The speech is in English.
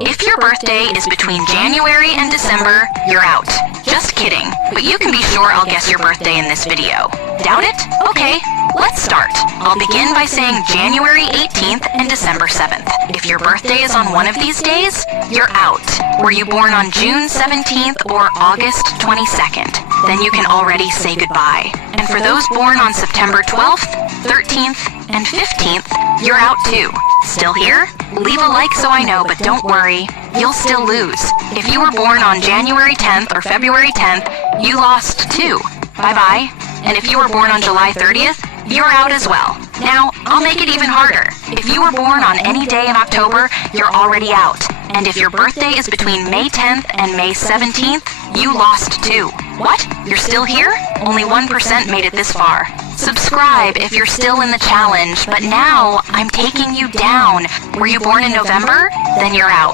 If your birthday is between January and December, you're out. Just kidding, but you can be sure I'll guess your birthday in this video. Doubt it? Okay, let's start. I'll begin by saying January 18th and December 7th. If your birthday is on one of these days, you're out. Were you born on June 17th or August 22nd? Then you can already say goodbye. And for those born on September 12th, 13th, and 15th, you're out too. Still here? Leave a like so I know, but don't worry, you'll still lose. If you were born on January 10th or February 10th, you lost too. Bye-bye. And if you were born on July 30th, you're out as well. Now, I'll make it even harder. If you were born on any day in October, you're already out. And if your birthday is between May 10th and May 17th, you lost too. What? You're still here? Only 1% made it this far. Subscribe if you're still in the challenge, but now I'm taking you down. Were you born in November? Then you're out.